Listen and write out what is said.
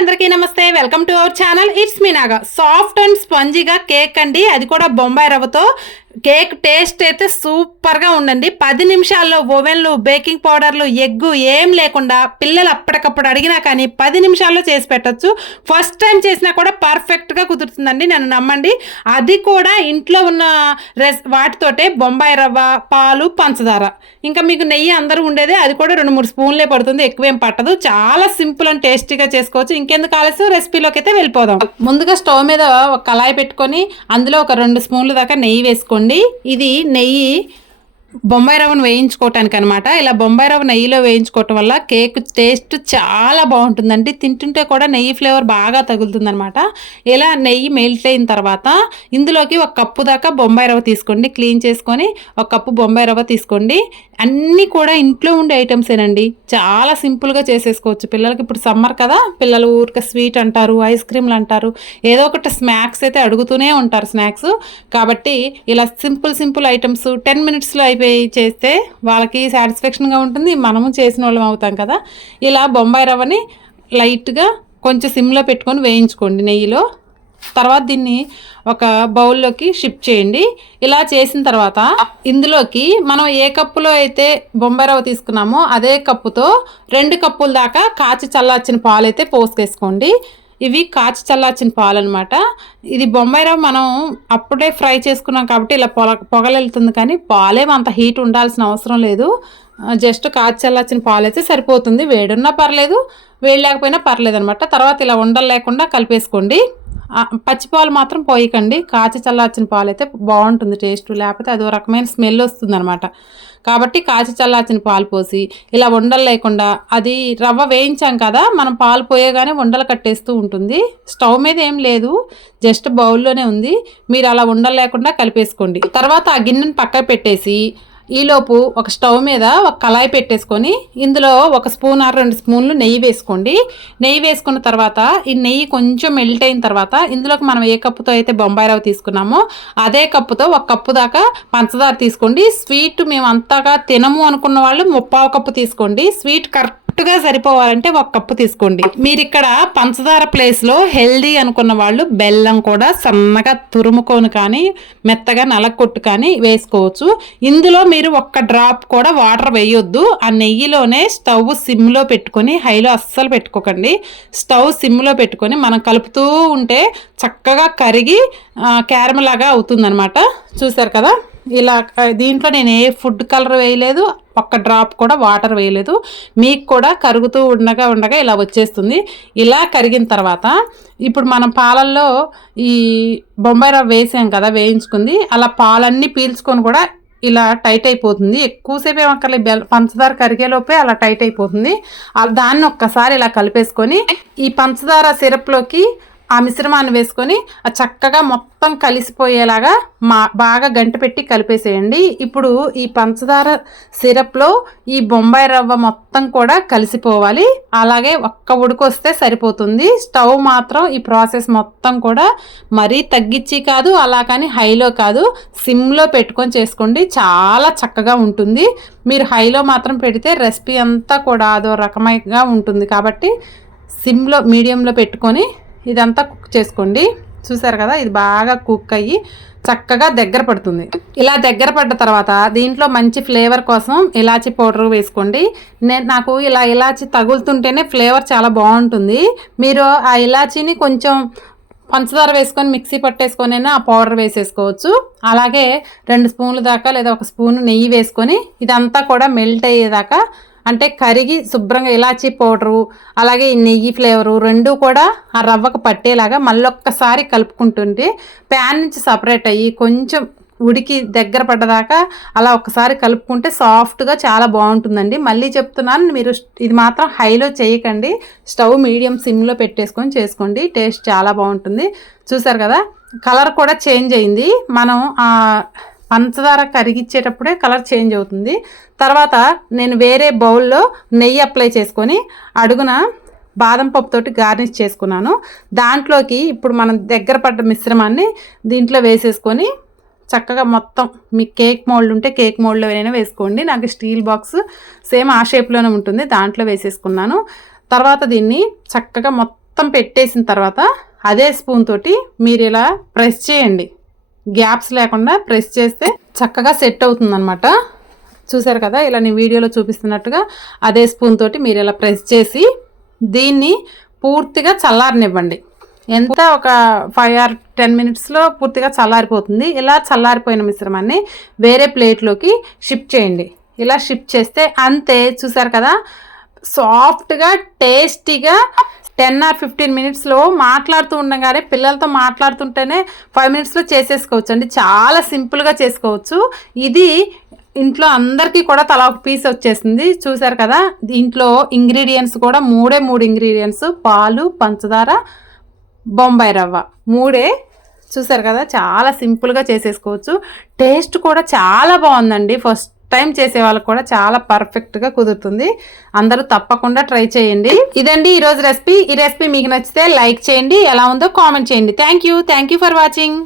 అందరికీ నమస్తే. Welcome to our channel. It's me Naga. Soft and స్పంజీగా కేక్ అండి, అది కూడా బొంబాయి రవ్వతో. కేక్ టేస్ట్ అయితే సూపర్గా ఉండండి. 10 నిమిషాల్లో ఓవెన్లు, బేకింగ్ పౌడర్లు, ఎగ్గు ఏం లేకుండా పిల్లలు అప్పటికప్పుడు అడిగినా కానీ 10 నిమిషాల్లో చేసి పెట్టచ్చు. ఫస్ట్ టైం చేసినా కూడా పర్ఫెక్ట్గా కుదురుతుందండి, నన్ను నమ్మండి. అది కూడా ఇంట్లో ఉన్న వాటితోటే బొంబాయి రవ్వ, పాలు, పంచదార, ఇంకా మీకు నెయ్యి అందరూ ఉండేదే, అది కూడా 2-3 స్పూన్లే పడుతుంది, ఎక్కువేం పట్టదు. చాలా సింపుల్ అండ్ టేస్టీగా చేసుకోవచ్చు. ఇంకెందుకు ఆలస్యం, రెసిపీలోకి అయితే వెళ్ళిపోదాం. ముందుగా స్టవ్ మీద ఒక కళాయి పెట్టుకొని అందులో ఒక 2 స్పూన్ల దాకా నెయ్యి వేసుకోండి. ఇది నెయ్యి బొంబాయి రవ్వను వేయించుకోవటానికి అనమాట. ఇలా బొంబాయి రవ్వ నెయ్యిలో వేయించుకోవటం వల్ల కేక్ టేస్ట్ చాలా బాగుంటుందండి. తింటుంటే కూడా నెయ్యి ఫ్లేవర్ బాగా తగులుతుందనమాట. ఇలా నెయ్యి మెల్ట్ అయిన తర్వాత ఇందులోకి 1 కప్పు దాకా బొంబాయి రవ్వ తీసుకోండి. క్లీన్ చేసుకొని 1 కప్పు బొంబాయి రవ్వ తీసుకోండి. అన్నీ కూడా ఇంట్లో ఉండే ఐటమ్సేనండి, చాలా సింపుల్గా చేసేసుకోవచ్చు. పిల్లలకి ఇప్పుడు సమ్మర్ కదా, పిల్లలు ఊరికే స్వీట్ అంటారు, ఐస్ క్రీమ్లు అంటారు, ఏదో ఒకటి స్నాక్స్ అయితే అడుగుతూనే ఉంటారు స్నాక్స్. కాబట్టి ఇలా సింపుల్ ఐటమ్స్ 10 మినిట్స్లో అయిపోయి చేస్తే వాళ్ళకి సాటిస్ఫాక్షన్గా ఉంటుంది, మనము చేసిన వాళ్ళం అవుతాం కదా. ఇలా బొంబాయి రవ్వని లైట్గా కొంచెం సిమ్లో పెట్టుకొని వేయించుకోండి నెయ్యిలో. తర్వాత దీన్ని ఒక బౌల్లోకి షిఫ్ట్ చేయండి. ఇలా చేసిన తర్వాత ఇందులోకి మనం ఏ కప్పులో అయితే బొంబాయి రవ్వ తీసుకున్నామో అదే కప్పుతో 2 కప్పుల దాకా కాచి చల్లార్చిన పాలు అయితే పోసుకేసుకోండి. ఇవి కాచి చల్లార్చిన పాలు అనమాట. ఇది బొంబాయి రవ్వ మనం అప్పుడే ఫ్రై చేసుకున్నాం కాబట్టి ఇలా పొగలెళ్తుంది, కానీ పాలేం అంత హీట్ ఉండాల్సిన అవసరం లేదు. జస్ట్ కాచి చల్లార్చిన పాలు అయితే సరిపోతుంది. వేడున్నా పర్లేదు, వేడి లేకపోయినా పర్లేదు అనమాట. తర్వాత ఇలా ఉండలు లేకుండా కలిపేసుకోండి. పచ్చిపాలు మాత్రం పోయకండి, కాచి చల్లార్చిన పాలు అయితే బాగుంటుంది టేస్ట్, లేకపోతే అదో రకమైన స్మెల్ వస్తుంది అనమాట. కాబట్టి కాచి చల్లార్చిన పాలు పోసి ఇలా ఉండలు లేకుండా, అది రవ్వ వేయించాం కదా, మనం పాలు పోయగానే ఉండలు కట్టేస్తూ ఉంటుంది. స్టవ్ మీద ఏం లేదు, జస్ట్ బౌల్లోనే ఉంది. మీరు అలా ఉండలు లేకుండా కలిపేసుకోండి. తర్వాత ఆ గిన్నెను పక్కకు పెట్టేసి ఈలోపు ఒక స్టవ్ మీద ఒక కళాయి పెట్టేసుకొని ఇందులో 1 స్పూన్ ఆర్ 2 స్పూన్లు నెయ్యి వేసుకోండి. నెయ్యి వేసుకున్న తర్వాత ఈ నెయ్యి కొంచెం మెల్ట్ అయిన తర్వాత ఇందులోకి మనం ఏ కప్పుతో అయితే బొంబాయి రవ్వ తీసుకున్నామో అదే కప్పుతో 1 కప్పు దాకా పంచదార తీసుకోండి. స్వీట్ మేము అంతగా తినము అనుకున్న వాళ్ళు 1/4 కప్పు తీసుకోండి. స్వీట్ కరెక్ట్గా సరిపోవాలంటే 1 కప్పు తీసుకోండి. మీరు ఇక్కడ పంచదార ప్లేస్లో హెల్దీ అనుకున్న వాళ్ళు బెల్లం కూడా సన్నగా తురుముకొని కానీ మెత్తగా నలగొట్టు కానీ వేసుకోవచ్చు. ఇందులో మీరు 1 డ్రాప్ కూడా వాటర్ వేయొద్దు. ఆ నెయ్యిలోనే స్టవ్ సిమ్లో పెట్టుకొని, హైలో అస్సలు పెట్టుకోకండి, స్టవ్ సిమ్లో పెట్టుకొని మనం కలుపుతూ ఉంటే చక్కగా కరిగి క్యారమెల్ లాగా అవుతుందన్నమాట. చూసారు కదా, ఇలా దీంట్లో నేను ఏ ఫుడ్ కలర్ వేయలేదు, 1 డ్రాప్ కూడా వాటర్ వేయలేదు. మీకు కూడా కరుగుతూ ఉండగా ఇలా వచ్చేస్తుంది. ఇలా కరిగిన తర్వాత ఇప్పుడు మనం పాలల్లో ఈ బొంబాయి రవ్వ వేసాం కదా వేయించుకుంది, అలా పాలన్నీ పీల్చుకొని కూడా ఇలా టైట్ అయిపోతుంది. ఎక్కువసేపు ఏమక్కర్లేదు, పంచదార కరిగేలోపే అలా టైట్ అయిపోతుంది. దాన్ని ఒక్కసారి ఇలా కలిపేసుకొని ఈ పంచదార సిరప్లోకి ఆ మిశ్రమాన్ని వేసుకొని చక్కగా మొత్తం కలిసిపోయేలాగా బాగా గంట పెట్టి కలిపేసేయండి. ఇప్పుడు ఈ పంచదార సిరప్లో ఈ బొంబాయి రవ్వ మొత్తం కూడా కలిసిపోవాలి. అలాగే 1 ఉడుకు వస్తే సరిపోతుంది. స్టవ్ మాత్రం ఈ ప్రాసెస్ మొత్తం కూడా మరీ తగ్గించి కాదు, అలా కానీ హైలో కాదు, సిమ్లో పెట్టుకొని చేసుకోండి. చాలా చక్కగా ఉంటుంది. మీరు హైలో మాత్రం పెడితే రెసిపీ అంతా కూడా అదో రకమైనగా ఉంటుంది. కాబట్టి సిమ్లో, మీడియంలో పెట్టుకొని ఇదంతా కుక్ చేసుకోండి. చూసారు కదా, ఇది బాగా కుక్ అయ్యి చక్కగా దగ్గర పడుతుంది. ఇలా దగ్గర పడ్డ తర్వాత దీంట్లో మంచి ఫ్లేవర్ కోసం ఇలాచీ పౌడర్ వేసుకోండి. నాకు ఇలా ఇలాచీ తగులుతుంటేనే ఫ్లేవర్ చాలా బాగుంటుంది. మీరు ఆ ఇలాచీని కొంచెం పంచదార వేసుకొని మిక్సీ పట్టేసుకొని ఆ పౌడర్ వేసేసుకోవచ్చు. అలాగే 2 స్పూన్ల దాకా లేదా 1 స్పూన్ నెయ్యి వేసుకొని ఇదంతా కూడా మెల్ట్ అయ్యేదాకా, అంటే కరిగి శుభ్రంగా ఇలాచీ పౌడరు అలాగే ఈ నెయ్యి ఫ్లేవరు 2 కూడా ఆ రవ్వకు పట్టేలాగా మళ్ళొక్కసారి కలుపుకుంటుంటే ప్యాన్ నుంచి సపరేట్ అయ్యి కొంచెం ఉడికి దగ్గర పడ్డదాకా అలా ఒకసారి కలుపుకుంటే సాఫ్ట్గా చాలా బాగుంటుందండి. మళ్ళీ చెప్తున్నాను, మీరు ఇది మాత్రం హైలో చేయకండి, స్టవ్ మీడియం సిమ్లో పెట్టేసుకొని చేసుకోండి. టేస్ట్ చాలా బాగుంటుంది. చూసారు కదా, కలర్ కూడా చేంజ్ అయింది. మనం పంచదార కరిగిచ్చేటప్పుడే కలర్ చేంజ్ అవుతుంది. తర్వాత నేను వేరే బౌల్లో నెయ్యి అప్లై చేసుకొని అడుగున బాదం పప్పుతోటి గార్నిష్ చేసుకున్నాను. దాంట్లోకి ఇప్పుడు మనం దగ్గర పడ్డ మిశ్రమాన్ని దీంట్లో వేసేసుకొని చక్కగా మొత్తం మీ కేక్ మోల్డ్ ఉంటే కేక్ మోల్డ్లో ఏదైనా వేసుకోండి. నాకు స్టీల్ బాక్స్ సేమ్ ఆ షేప్లోనే ఉంటుంది, దాంట్లో వేసేసుకున్నాను. తర్వాత దీన్ని చక్కగా మొత్తం మొత్తం పెట్టేసిన తర్వాత అదే స్పూన్ తోటి మీరు ఇలా ప్రెస్ చేయండి. గ్యాప్స్ లేకుండా ప్రెస్ చేస్తే చక్కగా సెట్ అవుతుందన్నమాట. చూసారు కదా, ఇలా నేను వీడియోలో చూపిస్తున్నట్టుగా అదే స్పూన్ తోటి మీరు ఇలా ప్రెస్ చేసి దీన్ని పూర్తిగా చల్లారనివ్వండి. ఎంత ఒక 5 or 10 minutesలో పూర్తిగా చల్లారిపోతుంది. ఇలా చల్లారిపోయిన మిశ్రమాన్ని వేరే ప్లేట్లోకి షిఫ్ట్ చేయండి. ఇలా షిఫ్ట్ చేస్తే అంతే. చూసారు కదా, సాఫ్ట్గా టేస్టీగా 10 or 15 minutesలో మాట్లాడుతూ ఉండగానే పిల్లలతో మాట్లాడుతుంటేనే 5 minutesలో చేసేసుకోవచ్చు అండి. చాలా సింపుల్గా చేసుకోవచ్చు. ఇది ఇంట్లో అందరికీ కూడా తలా ఒక పీస్ వచ్చేసింది. చూసారు కదా, దీంట్లో ఇంగ్రీడియంట్స్ కూడా 3 ఇంగ్రీడియంట్స్, పాలు, పంచదార, బొంబాయి రవ్వ 3. చూసారు కదా, చాలా సింపుల్గా చేసేసుకోవచ్చు. టేస్ట్ కూడా చాలా బాగుందండి. ఫస్ట్ టైం చేసే వాళ్ళకి కూడా చాలా పర్ఫెక్ట్గా కుదురుతుంది. అందరూ తప్పకుండా ట్రై చేయండి. ఇదండి ఈరోజు రెసిపీ. ఈ రెసిపీ మీకు నచ్చితే లైక్ చేయండి, ఎలా ఉందో కామెంట్ చేయండి. Thank you for watching.